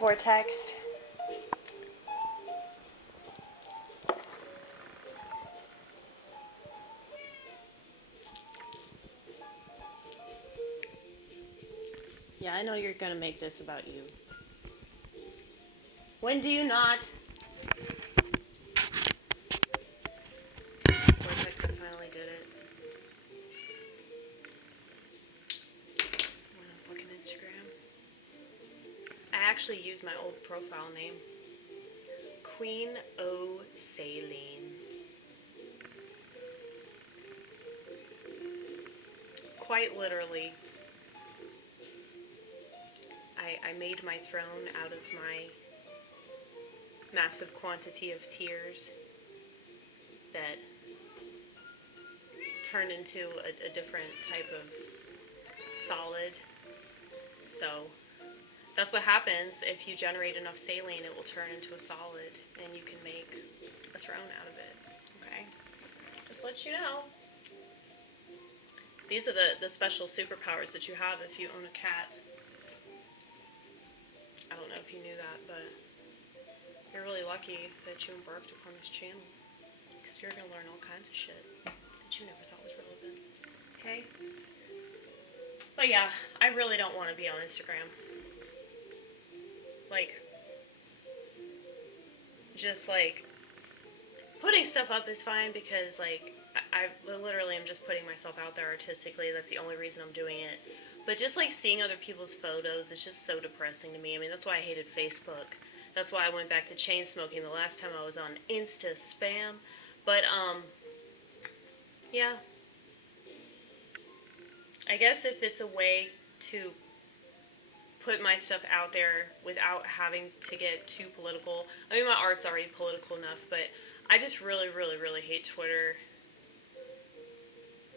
vortex. Yeah, I know you're gonna make this about you. When do you not? Vortex, I finally did it. I'm on fucking Instagram. I actually used my old profile name. Queenosaline. Quite literally. I made my throne out of my massive quantity of tears that turned into a different type of solid. So that's what happens if you generate enough saline. It will turn into a solid and you can make a throne out of it. Okay? Just let you know. These are the special superpowers that you have if you own a cat. I don't know if you knew that, but you're really lucky that you embarked upon this channel, because you're going to learn all kinds of shit that you never thought was relevant. Okay? But yeah, I really don't want to be on Instagram. Like, just like, putting stuff up is fine because, like, I literally am just putting myself out there artistically. That's the only reason I'm doing it. But just like seeing other people's photos, it's just so depressing to me. I mean, that's why I hated Facebook. That's why I went back to chain smoking the last time I was on insta spam. But, yeah. I guess if it's a way to put my stuff out there without having to get too political. I mean, my art's already political enough, but I just really, really, really hate Twitter.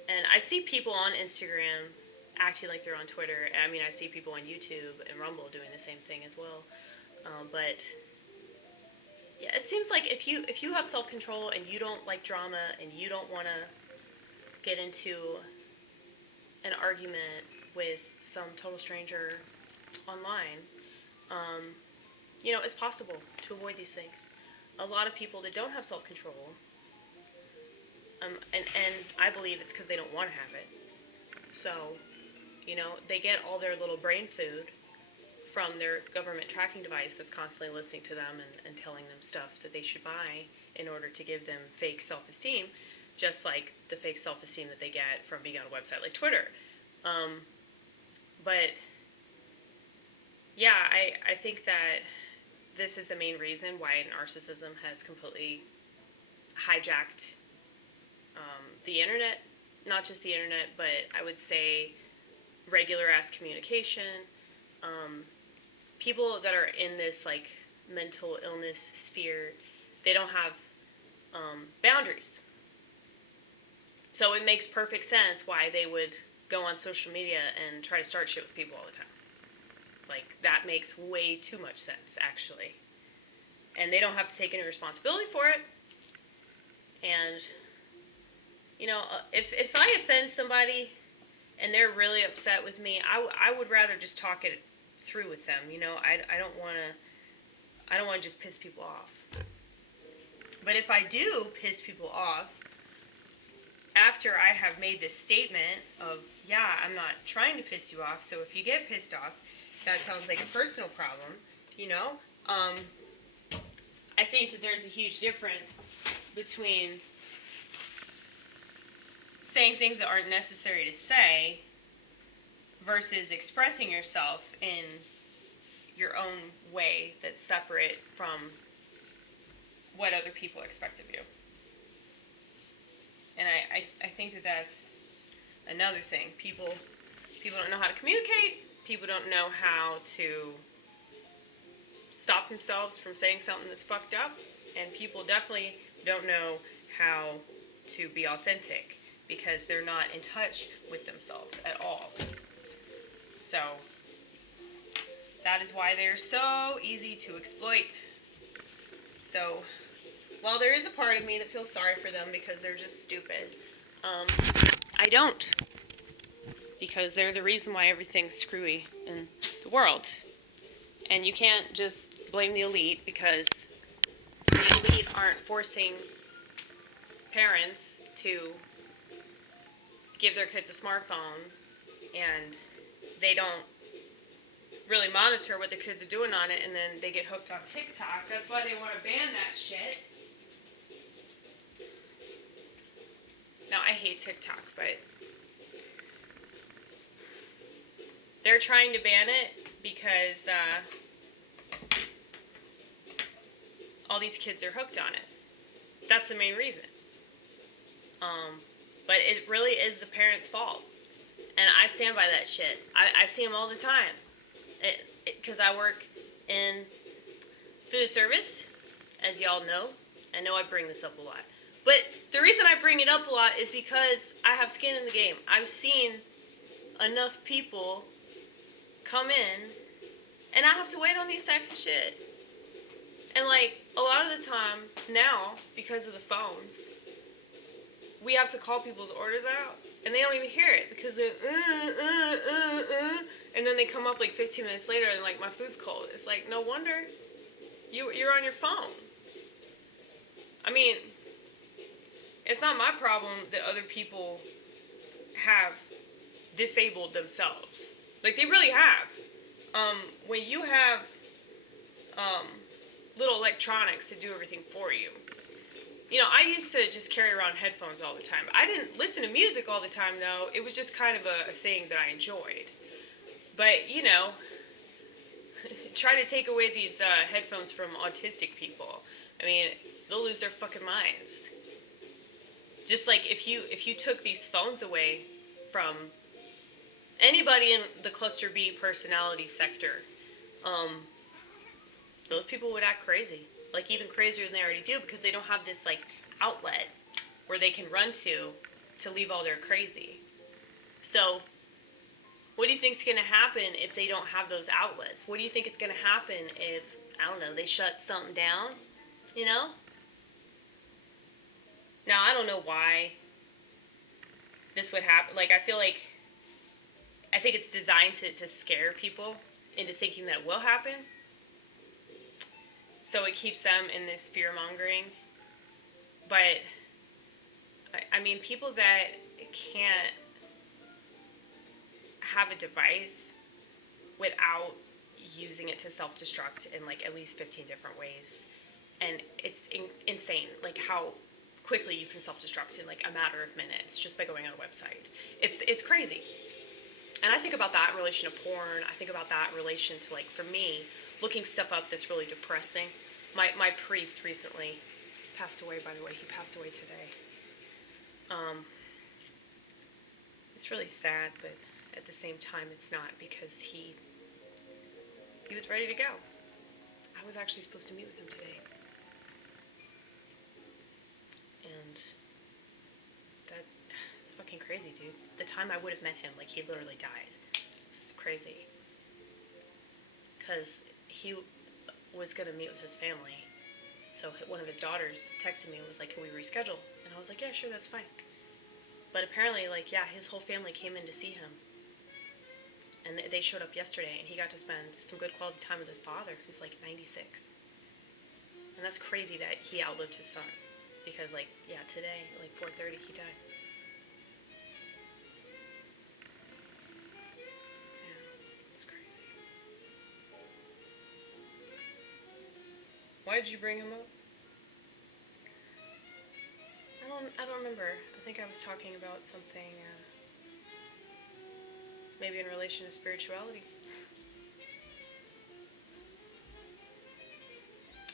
And I see people on Instagram acting like they're on Twitter. I mean, I see people on YouTube and Rumble doing the same thing as well. But yeah, it seems like if you have self-control and you don't like drama and you don't want to get into an argument with some total stranger online, you know, it's possible to avoid these things. A lot of people that don't have self-control, and I believe it's because they don't want to have it. So, you know, they get all their little brain food from their government tracking device that's constantly listening to them and telling them stuff that they should buy in order to give them fake self-esteem, just like the fake self-esteem that they get from being on a website like Twitter. But, yeah, I think that this is the main reason why narcissism has completely hijacked the internet. Not just the internet, but I would say regular-ass communication. People that are in this, like, mental illness sphere, they don't have boundaries. So it makes perfect sense why they would go on social media and try to start shit with people all the time. Like, that makes way too much sense, actually. And they don't have to take any responsibility for it. And, you know, if I offend somebody and they're really upset with me, I would rather just talk it through with them. You know, I don't want to just piss people off. But if I do piss people off, after I have made this statement of, yeah, I'm not trying to piss you off, so if you get pissed off, that sounds like a personal problem, you know? I think that there's a huge difference between saying things that aren't necessary to say versus expressing yourself in your own way that's separate from what other people expect of you. And I think that that's another thing. People don't know how to communicate. People don't know how to stop themselves from saying something that's fucked up. And people definitely don't know how to be authentic because they're not in touch with themselves at all. So that is why they're so easy to exploit. So while there is a part of me that feels sorry for them because they're just stupid, I don't. Because they're the reason why everything's screwy in the world. And you can't just blame the elite, because the elite aren't forcing parents to give their kids a smartphone, and they don't really monitor what the kids are doing on it, and then they get hooked on TikTok. That's why they want to ban that shit. Now, I hate TikTok, but they're trying to ban it because all these kids are hooked on it. That's the main reason. But it really is the parents' fault. And I stand by that shit. I see them all the time. Because I work in food service, as y'all know. I know I bring this up a lot. But the reason I bring it up a lot is because I have skin in the game. I've seen enough people come in, and I have to wait on these sacks of shit. And, like, a lot of the time now, because of the phones, we have to call people's orders out, and they don't even hear it, because they're, and then they come up, like, 15 minutes later, and, like, my food's cold. It's like, no wonder you're on your phone. I mean, it's not my problem that other people have disabled themselves. Like, they really have. When you have little electronics to do everything for you. You know, I used to just carry around headphones all the time. I didn't listen to music all the time, though. It was just kind of a thing that I enjoyed. But, you know, try to take away these headphones from autistic people. I mean, they'll lose their fucking minds. Just like if you took these phones away from anybody in the cluster B personality sector, those people would act crazy. Like, even crazier than they already do, because they don't have this, like, outlet where they can run to leave all their crazy. So, what do you think is going to happen if they don't have those outlets? What do you think is going to happen if, I don't know, they shut something down? You know? Now, I don't know why this would happen. Like, I think it's designed to scare people into thinking that it will happen. So it keeps them in this fear-mongering. But, I mean, people that can't have a device without using it to self-destruct in, like, at least 15 different ways. And it's insane, like, how quickly you can self-destruct in, like, a matter of minutes just by going on a website. It's crazy. And I think about that in relation to porn. I think about that in relation to, like, for me, looking stuff up that's really depressing. My priest recently passed away, by the way. He passed away today. It's really sad, but at the same time, it's not, because he was ready to go. I was actually supposed to meet with him today. And it's fucking crazy, dude. The time I would have met him, like, he literally died. It's crazy. Because he was going to meet with his family. So one of his daughters texted me and was like, can we reschedule? And I was like, yeah, sure, that's fine. But apparently, like, yeah, his whole family came in to see him. And they showed up yesterday, and he got to spend some good quality time with his father, who's like 96. And that's crazy that he outlived his son. Because, like, yeah, today, like 4:30, he died. Why did you bring him up? I don't remember. I think I was talking about something, maybe in relation to spirituality.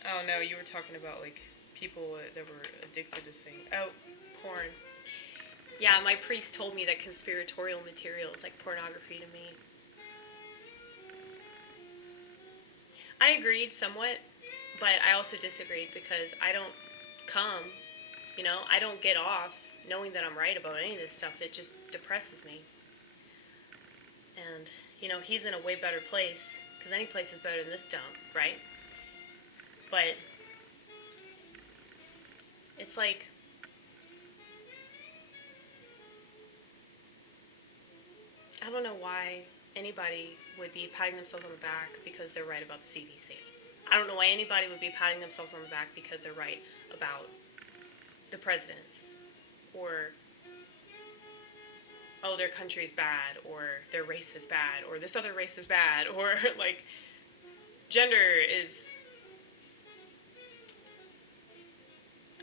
Oh no, you were talking about, like, people that were addicted to things. Oh, porn. Yeah, my priest told me that conspiratorial material is like pornography to me. I agreed somewhat. But I also disagreed, because I don't come, you know, I don't get off knowing that I'm right about any of this stuff. It just depresses me. And, you know, he's in a way better place, because any place is better than this dump, right? But it's like, I don't know why anybody would be patting themselves on the back because they're right about the CDC. I don't know why anybody would be patting themselves on the back because they're right about the presidents, or, oh, their country's bad, or their race is bad, or this other race is bad, or, like, gender is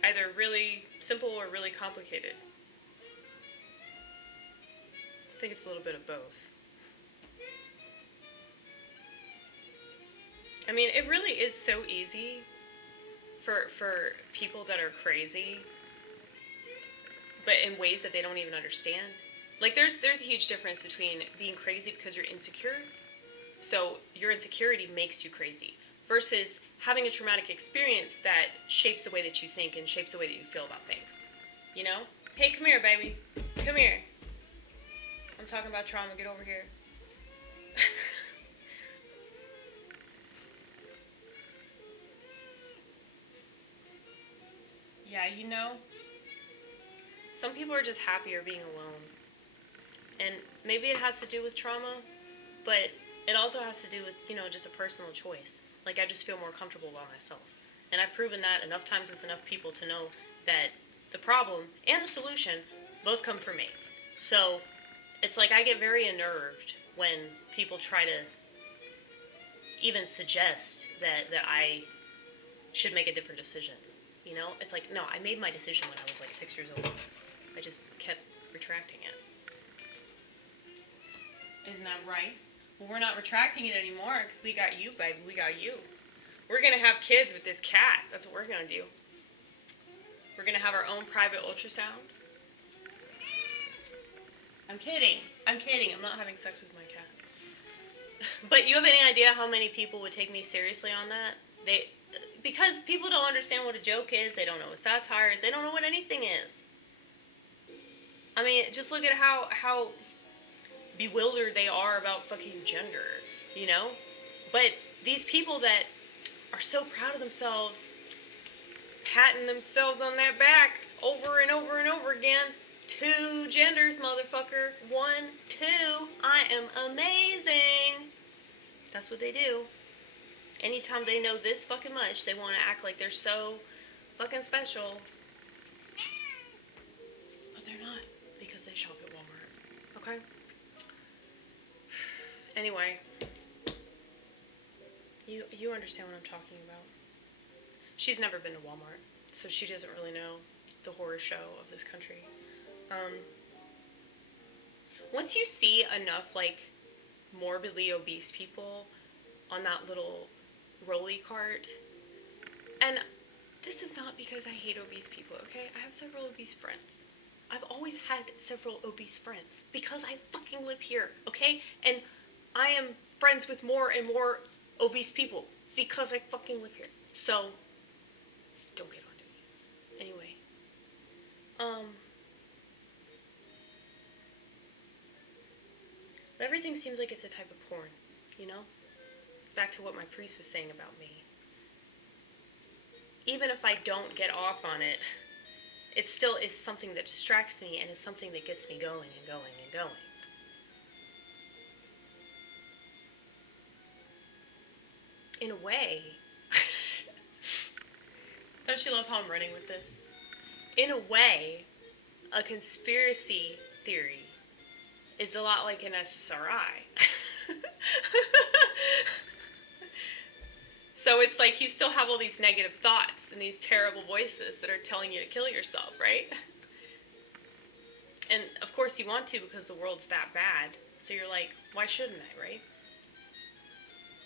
either really simple or really complicated. I think it's a little bit of both. I mean, it really is so easy for people that are crazy, but in ways that they don't even understand. Like, there's a huge difference between being crazy because you're insecure, so your insecurity makes you crazy, versus having a traumatic experience that shapes the way that you think and shapes the way that you feel about things. You know? Hey, come here, baby. Come here. I'm talking about trauma. Get over here. Yeah, you know, some people are just happier being alone. And maybe it has to do with trauma, but it also has to do with, just a personal choice. Like, I just feel more comfortable by myself. And I've proven that enough times with enough people to know that the problem and the solution both come from me. So it's like I get very unnerved when people try to even suggest that I should make a different decision. It's like, no, I made my decision when I was like 6 years old. I just kept retracting it. Isn't that right? Well, we're not retracting it anymore because we got you, baby. We got you. We're going to have kids with this cat. That's what we're going to do. We're going to have our own private ultrasound. I'm kidding. I'm not having sex with my cat. But you have any idea how many people would take me seriously on that? Because people don't understand what a joke is. They don't know what satire is. They don't know what anything is. I mean, just look at how bewildered they are about fucking gender, But these people that are so proud of themselves, patting themselves on that back over and over and over again. 2 genders, motherfucker. 1, 2. I am amazing. That's what they do. Anytime they know this fucking much, they want to act like they're so fucking special. But they're not, because they shop at Walmart. Okay? Anyway, you understand what I'm talking about. She's never been to Walmart, so she doesn't really know the horror show of this country. Once you see enough, like, morbidly obese people on that little rolly cart, and this is not because I hate obese people, okay? I have several obese friends. I've always had several obese friends because I fucking live here, okay? And I am friends with more and more obese people because I fucking live here. So, don't get on to me. Anyway. Everything seems like it's a type of porn, Back to what my priest was saying about me. Even if I don't get off on it, it still is something that distracts me and is something that gets me going and going and going. In a way, don't you love how I'm running with this? In a way, a conspiracy theory is a lot like an SSRI. So it's like you still have all these negative thoughts and these terrible voices that are telling you to kill yourself, right? And of course you want to because the world's that bad. So you're like, why shouldn't I, right?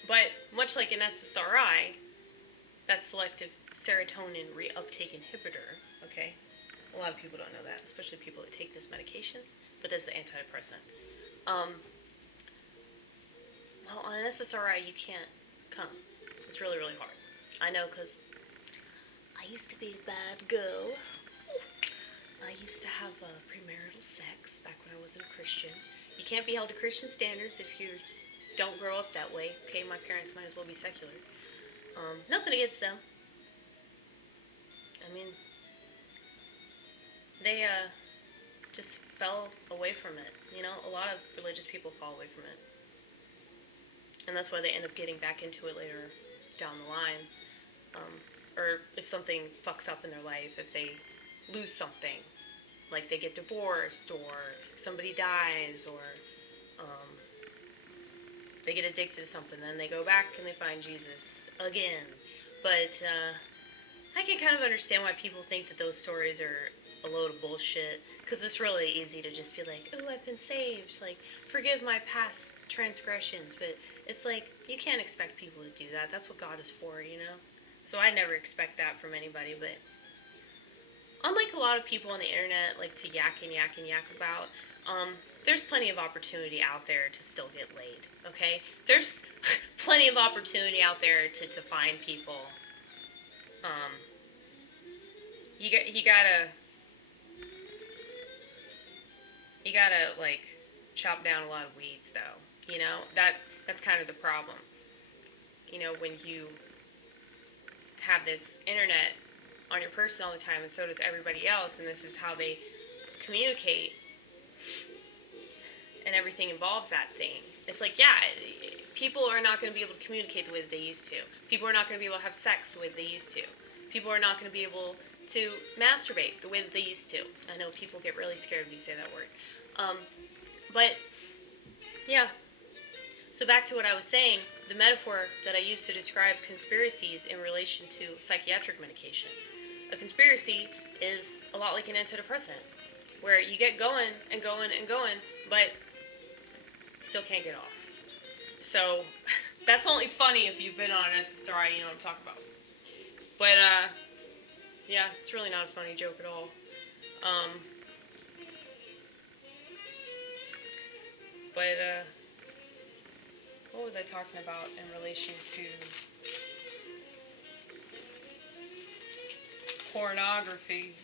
But much like an SSRI, that selective serotonin reuptake inhibitor, okay? A lot of people don't know that, especially people that take this medication, but that's the antidepressant. Well, on an SSRI, you can't come. It's really, really hard. I know, because I used to be a bad girl. I used to have premarital sex back when I wasn't a Christian. You can't be held to Christian standards if you don't grow up that way. Okay, my parents might as well be secular. Nothing against them. I mean, they just fell away from it. A lot of religious people fall away from it. And that's why they end up getting back into it later down the line. Or if something fucks up in their life, if they lose something, like they get divorced, or somebody dies, or they get addicted to something, then they go back and they find Jesus again. But I can kind of understand why people think that those stories are a load of bullshit, because it's really easy to just be like, oh, I've been saved, like, forgive my past transgressions, but it's like, you can't expect people to do that. That's what God is for, you know? So I never expect that from anybody, but unlike a lot of people on the internet like to yak about, there's plenty of opportunity out there to still get laid, okay? There's plenty of opportunity out there to find people. You gotta like chop down a lot of weeds, though. You know, that's kind of the problem. You know, when you have this internet on your person all the time, and so does everybody else, and this is how they communicate, and everything involves that thing. It's like, yeah, people are not going to be able to communicate the way that they used to. People are not going to be able to have sex the way that they used to. People are not going to be able to masturbate the way that they used to. I know people get really scared when you say that word. But, yeah. So back to what I was saying, the metaphor that I used to describe conspiracies in relation to psychiatric medication. A conspiracy is a lot like an antidepressant, where you get going and going and going, but still can't get off. So that's only funny if you've been on an SSRI, you know what I'm talking about. But, yeah, it's really not a funny joke at all. What was I talking about in relation to pornography?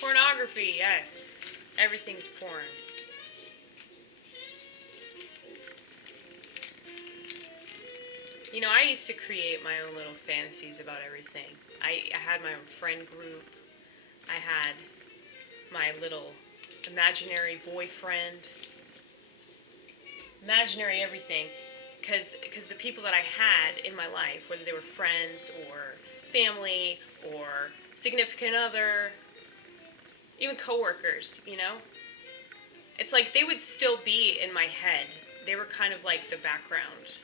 Pornography, yes. Everything's porn. You know, I used to create my own little fantasies about everything. I had my own friend group. I had my little imaginary boyfriend. Imaginary everything. Because the people that I had in my life, whether they were friends or family or significant other, even coworkers, you know? It's like they would still be in my head. They were kind of like the background.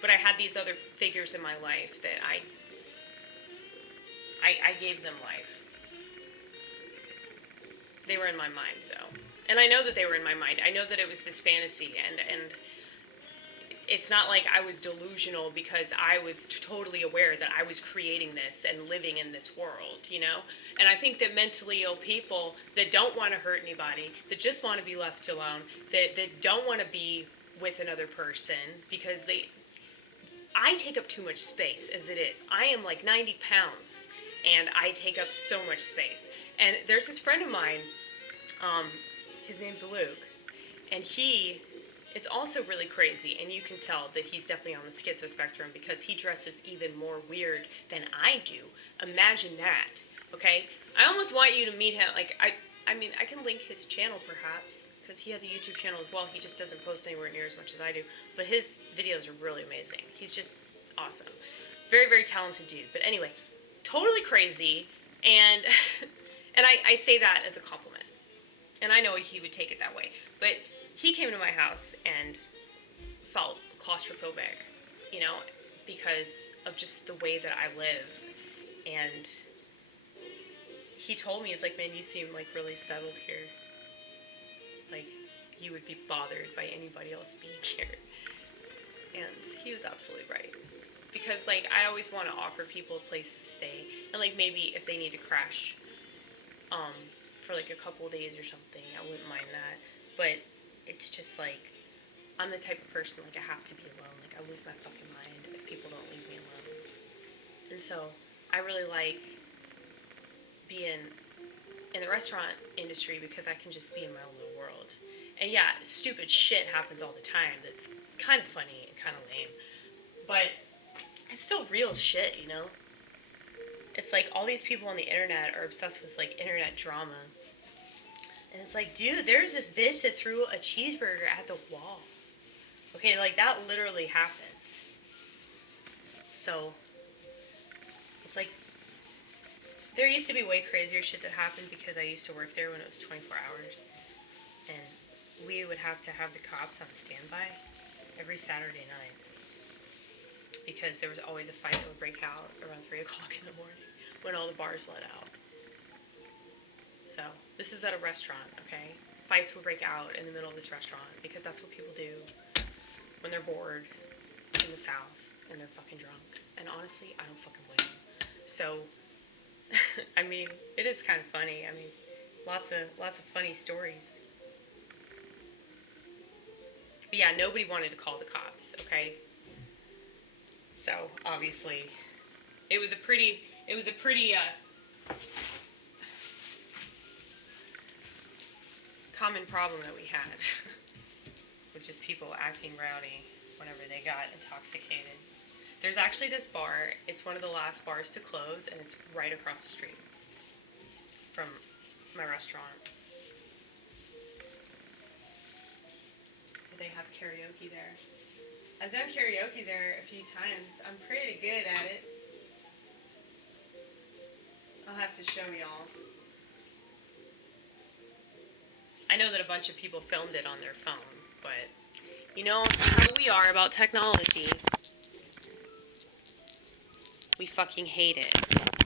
But I had these other figures in my life that I gave them life. They were in my mind, though. And I know that they were in my mind. I know that it was this fantasy, and it's not like I was delusional because I was totally aware that I was creating this and living in this world, you know? And I think that mentally ill people that don't want to hurt anybody, that just want to be left alone, that don't want to be with another person because I take up too much space as it is. I am like 90 pounds, and I take up so much space. And there's this friend of mine, his name's Luke, and he is also really crazy, and you can tell that he's definitely on the schizo spectrum because he dresses even more weird than I do. Imagine that, okay? I almost want you to meet him. Like, I mean, I can link his channel perhaps, because he has a YouTube channel as well. He just doesn't post anywhere near as much as I do, but his videos are really amazing. He's just awesome. Very, very talented dude. But anyway, totally crazy, and and I say that as a compliment. And I know he would take it that way. But he came to my house and felt claustrophobic, you know, because of just the way that I live. And he told me, he's like, man, you seem like really settled here. Like, you would be bothered by anybody else being here. And he was absolutely right. Because, like, I always want to offer people a place to stay. And, like, maybe if they need to crash for, like, a couple of days or something, I wouldn't mind that. But it's just, like, I'm the type of person, like, I have to be alone. Like, I lose my fucking mind if people don't leave me alone. And so, I really like being in the restaurant industry because I can just be in my own little world. And yeah, stupid shit happens all the time that's kind of funny and kind of lame. But it's still real shit, you know? It's like all these people on the internet are obsessed with, like, internet drama. And it's like, dude, there's this bitch that threw a cheeseburger at the wall. Okay, like that literally happened. So, it's like, there used to be way crazier shit that happened because I used to work there when it was 24 hours. And we would have to have the cops on standby every Saturday night. Because there was always a fight that would break out around 3 o'clock in the morning when all the bars let out. So, this is at a restaurant, okay? Fights will break out in the middle of this restaurant because that's what people do when they're bored in the South and they're fucking drunk. And honestly, I don't fucking blame them. So, I mean, it is kind of funny. I mean, lots of funny stories. But yeah, nobody wanted to call the cops, okay? So, obviously, it was a pretty common problem that we had, which is people acting rowdy whenever they got intoxicated. There's actually this bar, it's one of the last bars to close, and it's right across the street from my restaurant. They have karaoke there. I've done karaoke there a few times. I'm pretty good at it. I'll have to show y'all. I know that a bunch of people filmed it on their phone, but you know how we are about technology. We fucking hate it.